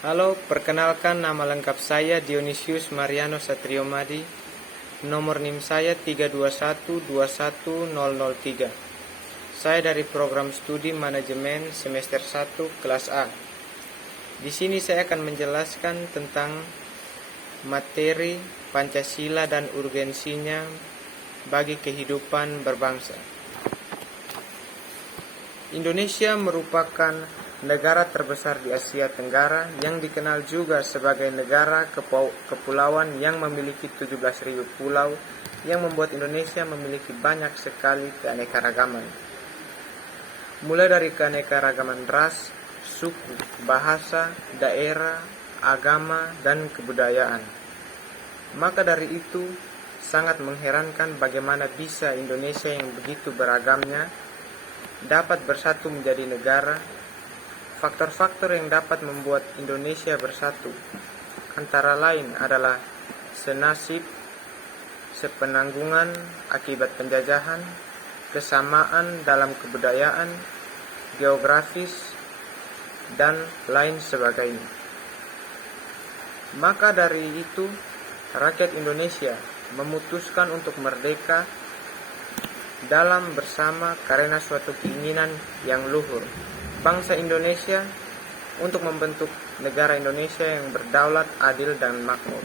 Halo, perkenalkan nama lengkap saya Dionysius Mariano Satriomadi. Nomor NIM saya 321210003. Saya dari program studi manajemen semester 1 kelas A. Di sini saya akan menjelaskan tentang materi Pancasila dan urgensinya bagi kehidupan berbangsa. Indonesia merupakan negara terbesar di Asia Tenggara yang dikenal juga sebagai negara kepulauan yang memiliki 17.000 pulau yang membuat Indonesia memiliki banyak sekali keanekaragaman. Mulai dari keanekaragaman ras, suku, bahasa, daerah, agama, dan kebudayaan. Maka dari itu, sangat mengherankan bagaimana bisa Indonesia yang begitu beragamnya dapat bersatu menjadi negara. Faktor-faktor yang dapat membuat Indonesia bersatu antara lain adalah senasib, sepenanggungan akibat penjajahan, kesamaan dalam kebudayaan, geografis, dan lain sebagainya. Maka dari itu, rakyat Indonesia memutuskan untuk merdeka dalam bersama karena suatu keinginan yang luhur bangsa Indonesia untuk membentuk negara Indonesia yang berdaulat, adil, dan makmur.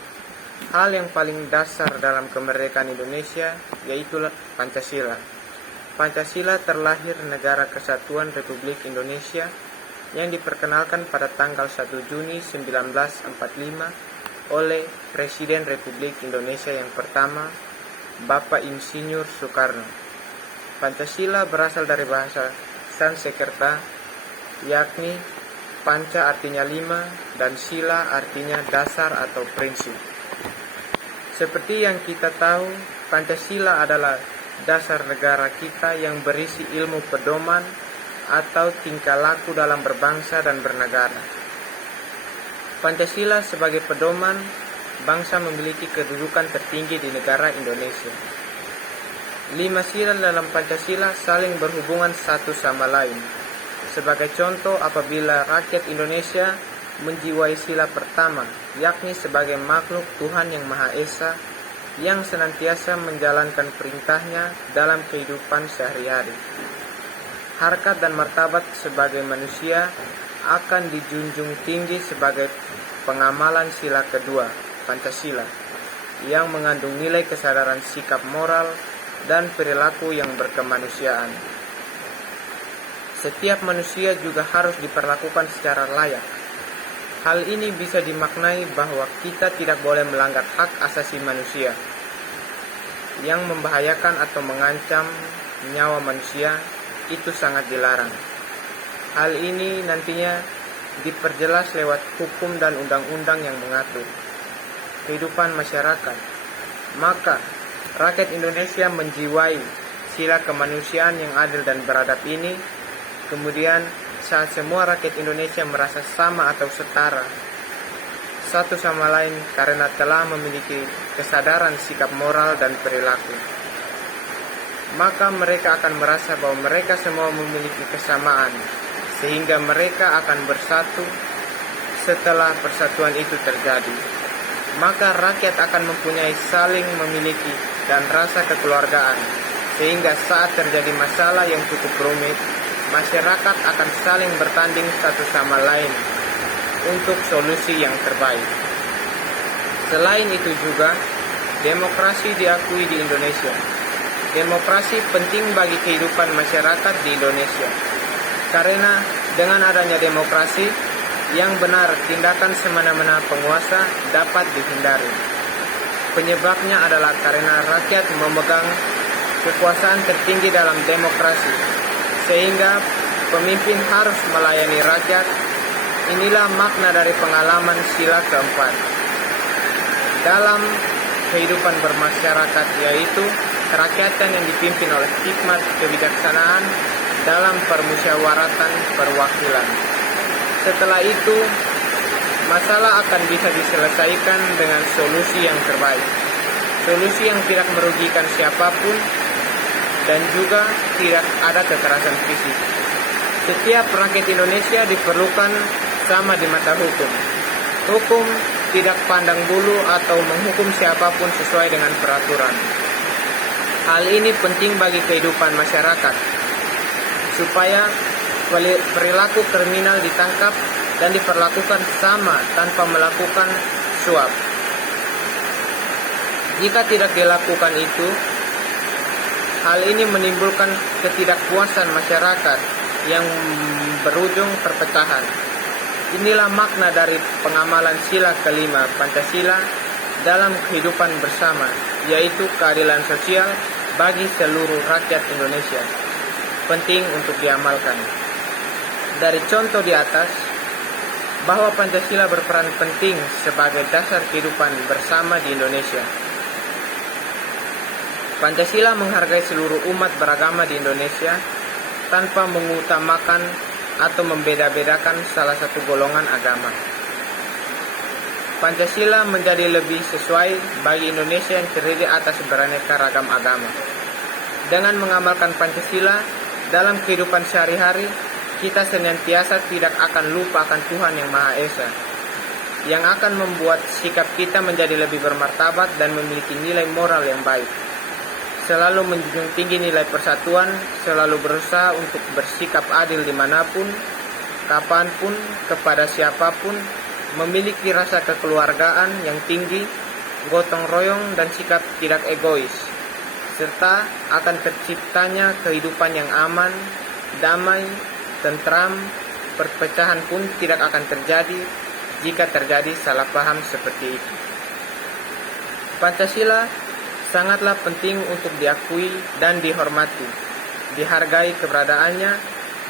Hal yang paling dasar dalam kemerdekaan Indonesia yaitu Pancasila. Pancasila terlahir Negara Kesatuan Republik Indonesia yang diperkenalkan pada tanggal 1 Juni 1945 oleh Presiden Republik Indonesia yang pertama, Bapak Insinyur Soekarno. Pancasila berasal dari bahasa Sanskerta, yakni panca artinya 5 dan sila artinya dasar atau prinsip. Seperti yang kita tahu, Pancasila adalah dasar negara kita yang berisi ilmu pedoman atau tingkah laku dalam berbangsa dan bernegara. Pancasila sebagai pedoman, bangsa memiliki kedudukan tertinggi di negara Indonesia. 5 sila dalam Pancasila saling berhubungan satu sama lain. Sebagai contoh, apabila rakyat Indonesia menjiwai sila pertama, yakni sebagai makhluk Tuhan yang Maha Esa, yang senantiasa menjalankan perintahnya dalam kehidupan sehari-hari. Harkat dan martabat sebagai manusia akan dijunjung tinggi sebagai pengamalan sila kedua, Pancasila, yang mengandung nilai kesadaran sikap moral dan perilaku yang berkemanusiaan. Setiap manusia juga harus diperlakukan secara layak. Hal ini bisa dimaknai bahwa kita tidak boleh melanggar hak asasi manusia yang membahayakan atau mengancam nyawa manusia, itu sangat dilarang. Hal ini nantinya diperjelas lewat hukum dan undang-undang yang mengatur kehidupan masyarakat. Maka rakyat Indonesia menjiwai sila kemanusiaan yang adil dan beradab ini. Kemudian saat semua rakyat Indonesia merasa sama atau setara satu sama lain karena telah memiliki kesadaran sikap moral dan perilaku, maka mereka akan merasa bahwa mereka semua memiliki kesamaan, sehingga mereka akan bersatu. Setelah persatuan itu terjadi, maka rakyat akan mempunyai saling memiliki dan rasa kekeluargaan, sehingga saat terjadi masalah yang cukup rumit, masyarakat akan saling bertanding satu sama lain untuk solusi yang terbaik. Selain itu juga, demokrasi diakui di Indonesia. Demokrasi penting bagi kehidupan masyarakat di Indonesia. Karena dengan adanya demokrasi yang benar, tindakan semena-mena penguasa dapat dihindari. Penyebabnya adalah karena rakyat memegang kekuasaan tertinggi dalam demokrasi, sehingga pemimpin harus melayani rakyat. Inilah makna dari pengalaman sila keempat dalam kehidupan bermasyarakat, yaitu kerakyatan yang dipimpin oleh hikmat kebijaksanaan dalam permusyawaratan perwakilan. Setelah itu, masalah akan bisa diselesaikan dengan solusi yang terbaik, solusi yang tidak merugikan siapapun, dan juga tidak ada kekerasan fisik. Setiap rakyat Indonesia diperlukan sama di mata hukum. Hukum tidak pandang bulu atau menghukum siapapun sesuai dengan peraturan. Hal ini penting bagi kehidupan masyarakat, supaya perilaku kriminal ditangkap dan diperlakukan sama tanpa melakukan suap. Jika tidak dilakukan itu, hal ini menimbulkan ketidakpuasan masyarakat yang berujung perpecahan. Inilah makna dari pengamalan sila kelima Pancasila dalam kehidupan bersama, yaitu keadilan sosial bagi seluruh rakyat Indonesia. Penting untuk diamalkan. Dari contoh di atas, bahwa Pancasila berperan penting sebagai dasar kehidupan bersama di Indonesia. Pancasila menghargai seluruh umat beragama di Indonesia tanpa mengutamakan atau membeda-bedakan salah satu golongan agama. Pancasila menjadi lebih sesuai bagi Indonesia yang terdiri atas beraneka ragam agama. Dengan mengamalkan Pancasila dalam kehidupan sehari-hari, kita senantiasa tidak akan lupa akan Tuhan Yang Maha Esa, yang akan membuat sikap kita menjadi lebih bermartabat dan memiliki nilai moral yang baik. Selalu menjunjung tinggi nilai persatuan, selalu berusaha untuk bersikap adil dimanapun, kapanpun, kepada siapapun, memiliki rasa kekeluargaan yang tinggi, gotong royong dan sikap tidak egois, serta akan terciptanya kehidupan yang aman, damai, tentram. Perpecahan pun tidak akan terjadi jika terjadi salah paham seperti itu. Pancasila sangatlah penting untuk diakui dan dihormati, dihargai keberadaannya,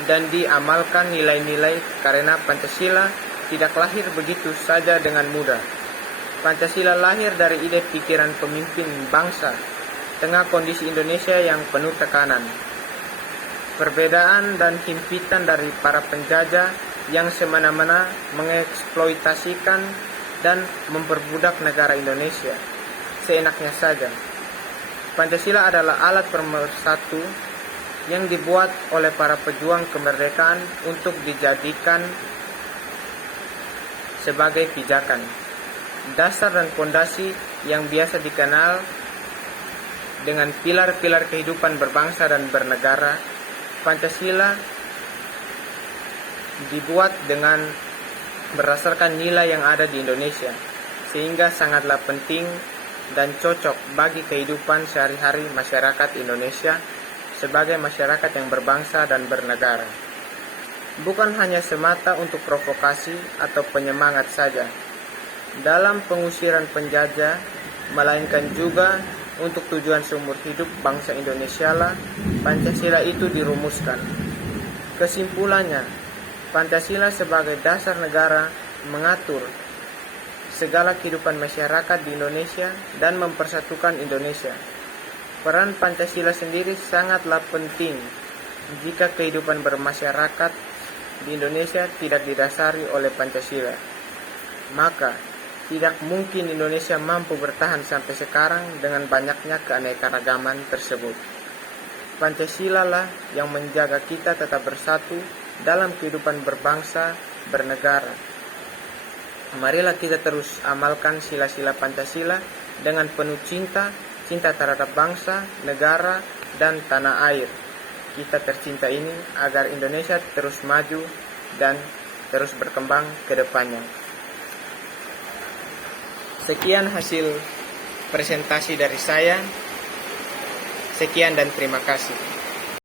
dan diamalkan nilai-nilai, karena Pancasila tidak lahir begitu saja dengan mudah. Pancasila lahir dari ide pikiran pemimpin bangsa tengah kondisi Indonesia yang penuh tekanan, perbedaan dan himpitan dari para penjajah yang semena-mena mengeksploitasikan dan memperbudak negara Indonesia seenaknya saja. Pancasila adalah alat pemersatu yang dibuat oleh para pejuang kemerdekaan untuk dijadikan sebagai pijakan, dasar dan fondasi yang biasa dikenal dengan pilar-pilar kehidupan berbangsa dan bernegara. Pancasila dibuat dengan berdasarkan nilai yang ada di Indonesia, sehingga sangatlah penting dan cocok bagi kehidupan sehari-hari masyarakat Indonesia sebagai masyarakat yang berbangsa dan bernegara. Bukan hanya semata untuk provokasi atau penyemangat saja dalam pengusiran penjajah, melainkan juga untuk tujuan seumur hidup bangsa Indonesia lah Pancasila itu dirumuskan. Kesimpulannya, Pancasila sebagai dasar negara mengatur segala kehidupan masyarakat di Indonesia dan mempersatukan Indonesia. Peran Pancasila sendiri sangatlah penting jika kehidupan bermasyarakat di Indonesia tidak didasari oleh Pancasila. Maka tidak mungkin Indonesia mampu bertahan sampai sekarang dengan banyaknya keanekaragaman tersebut. Pancasila lah yang menjaga kita tetap bersatu dalam kehidupan berbangsa, bernegara. Marilah kita terus amalkan sila-sila Pancasila dengan penuh cinta terhadap bangsa, negara, dan tanah air kita tercinta ini, agar Indonesia terus maju dan terus berkembang ke depannya. Sekian hasil presentasi dari saya. Sekian dan terima kasih.